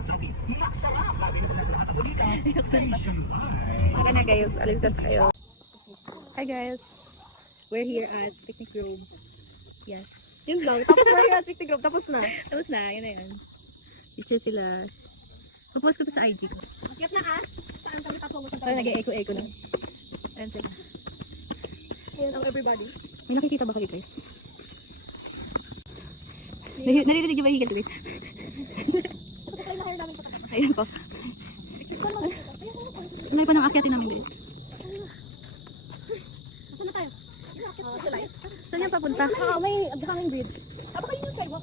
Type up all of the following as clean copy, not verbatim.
Sige na guys, alis na tayo. Hi guys, we're here at Picnic Grove. Yes. Yun lang, tapos we're here at Picnic Grove, tapos na. Tapos na, yun na yun. Picture sila. Papost ko to sa IG. Akyat na as, saan kami tatungo sa Parang nag-echo-echo lang. Ayan sila. Ayan ang everybody. May nakikita ba kayo guys? Naririnig niyo ba yung higil guys? Ayan po. May pa nang akyatin namin guys. Saan na tayo? Saan yan papunta? May hanging bridge. Tapos kayo yung sidewalk.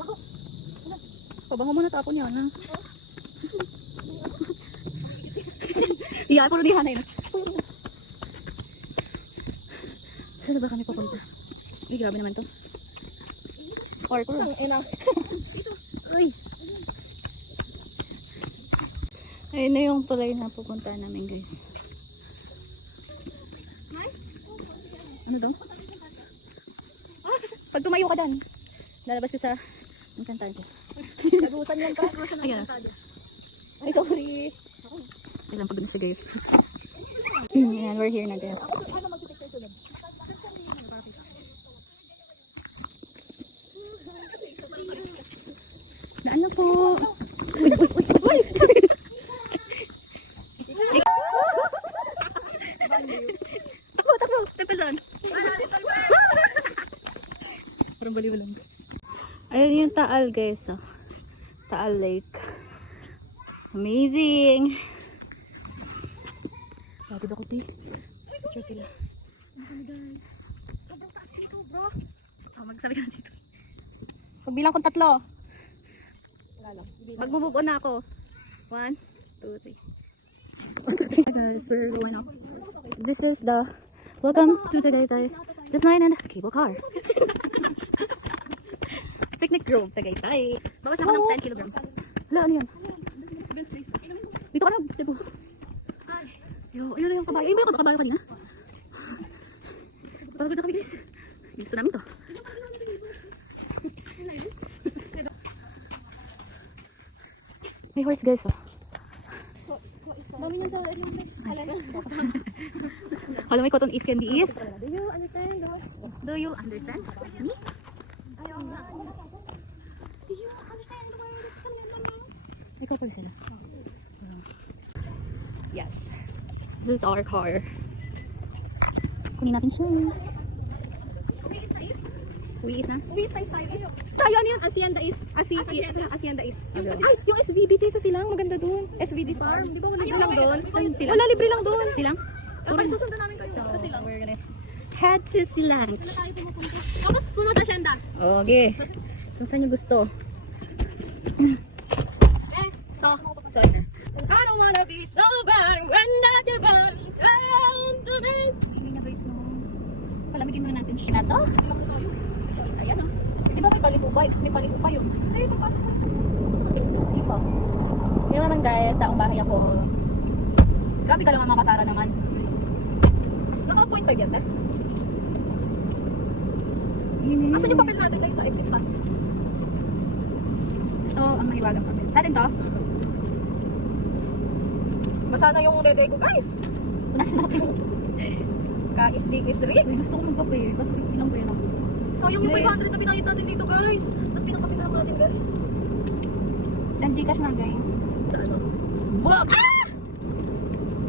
Bako. Pabango mo na tapon yan ha. Iya, puro dihan na yun. Saan ba kami papunta? Uy, grabe naman to. Parkour. Uy. Ayun na yung tulay na pupunta namin guys. Ano daw? Pag tumayo ka dan, lalabas ka sa engkantado. Nagutan yan pa. Ayan. Ay, sorry. Kailan pag na siya guys. Ayan, we're here na guys. Naan na po. Uy, uy, uy, uy. Takbo, takbo. Tapilan. Parang baliw lang. Ayun yung Taal guys. Oh. Taal Lake. Amazing. Pagod ako tayo. Picture sila. Guys. Sobrang taas dito, bro. Magsabi ka na dito. Pagbilang kong 3. Wala lang. Mag-move on na ako. 1, 2, 3. Guys, we're going up. This is the welcome to Tagaytay zipline and cable car. Picnic Grove, Tagaytay. Bawas na ako ng 10 kilograms. Wala, ano yan? Dito ka na, tipo. Yo, ayun na yung kabayo. Ay, may kabayo kanina. Pagod na kami guys. Gusto namin to. May horse guys oh. Dami nyo sa Alam mo cotton is candy is? Do you understand? Do you understand? Me? Do you understand the word? Ikaw pala sila. Yes. This is our car. Kunin natin siya. Uwi is na? Uwi is tayo. Tayo ano yun? Hacienda is. Hacienda is. Ay, yung SVD tayo sa silang. Maganda dun. SVD farm. Di ba wala libre lang dun? Silang? Wala libre lang dun. Silang? Tapos susundan namin kayo sa silang. We're gonna head to Silang. Tapos sunod Hacienda. Okay. Kung saan nyo gusto? So. I don't wanna be sober when not the bar down to me. Hindi na guys, no. Palamigin muna natin siya na to. Silang tayo. Ayan o. Di ba may palito pa yun? Ay, papasok ko. Hindi po. Yun naman guys, taong bahay ako. Grabe ka lang ang makasara naman. Naka-point ba yan? Asan yung papel natin tayo sa exit pass? Ito ang mahiwagang papel. Sa atin to? Masana yung dede ko guys. Punasan natin. Ka-isdig is rin. Uy, gusto ko magkape. Basta pilang pera. Sayang yung 500 na pinayad natin dito guys. At pinakape na natin guys. Send Gcash na guys. Sa ano? Bulog! Ah!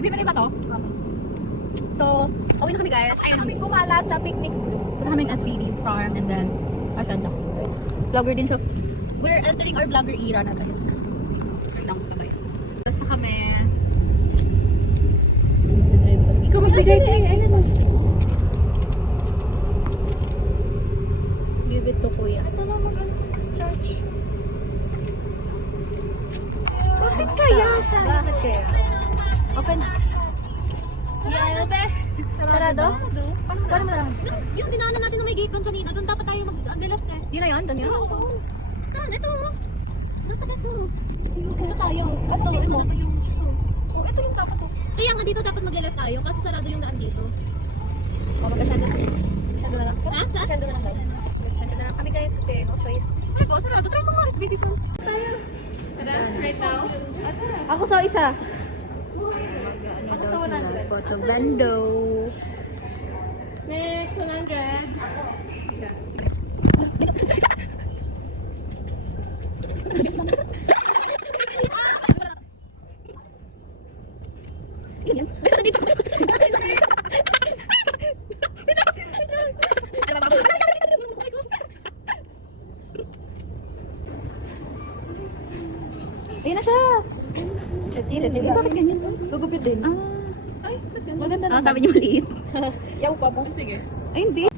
Ibibigay ba to? So, uwi na kami guys. Ayun kami gumala sa picnic. Punta kami ng SVD farm and then Hacienda. Vlogger din siya. We're entering our vlogger era na guys. Basta kami. Ikaw magbigay tayo. Ayan o. Give it to kuya. Ito na mag-charge. Bakit kaya siya? Bakit kaya? Open. Yes. Sarado? Paano mo lang? Yung dinaanan natin na may gate doon kanina. Doon dapat tayo mag-left eh. Yun na yun? Doon yun? Saan? Ito. Dapat ito. Dito tayo. Ito mo. Oh, ito yung dapat to. Kaya nga dito dapat mag-left tayo kasi sarado yung daan dito. O, mag-asyado na. Asyado na lang. Ha? Saan? Asyado na lang guys. Asyado na lang kami guys kasi no choice. Ay, bo, sarado. Try mo nga. SBT phone. Tayo. Ako sa isa. Ako sa 100. Photo bando. Next, 100. Ayun na siya. Bakit ganyan? Gugupit din. Ah. Maganda Ah, sabi niyo maliit. Yaw pa po. Sige. Ay, hindi.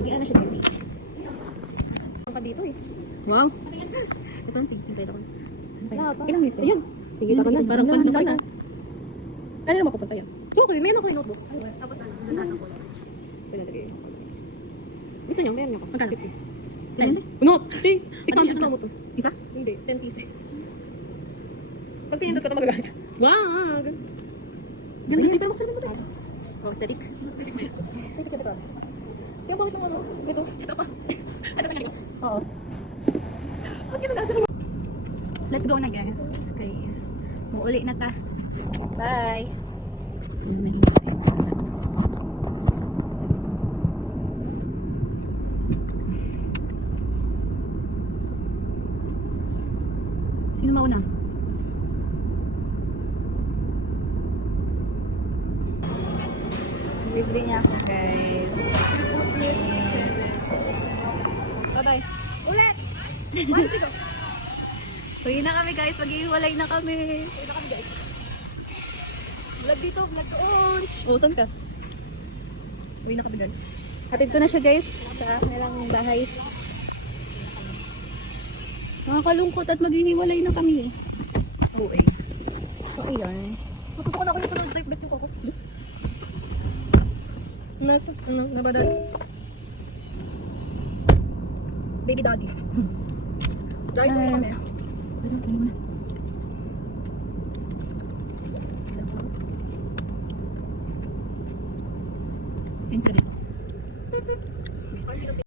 May ano siya kasi. Ang ka dito eh. Wow. Ito ang tigpipay ko. Lahat. Ilang minutes ba? Ayan. Sige, taka na. Parang fun naman ah. Ano naman pupunta yan? So, okay, meron ako yung notebook. Tapos ano, nalala ko. Pinalagay. Gusto niyo, meron niyo ako. Magkano? 50. No, 600 na mo to. Isa? Hindi, 10 pieces. Pag pinindot ko ito magagalit. Wag! Ganda Hindi pa naman mo tayo. Oh, static. Sige, kita promise. Kaya bakit ng ano? Ito. Ito pa. Ano tanggalin ko? Oo. Ang ginagagawin. Let's go na guys. Okay. Muuli na ta. Bye. Sino mauna? Libre niya ako guys. Bye-bye. Ulit! Uwi na kami guys. Mag-iwalay na kami. Uwi na kami guys. Vlog dito, vlog doon. Oh, saan ka? Uwi na kami guys. Hatid ko na siya guys. Sa kanilang bahay. Nakakalungkot at maghihiwalay na kami. Okay. So, ayun. Masusukan ako yung panood type back yung ako. Nasa, ano, nabadal. Baby daddy. Drive mo kami. Pero, ano muna. Thanks, guys.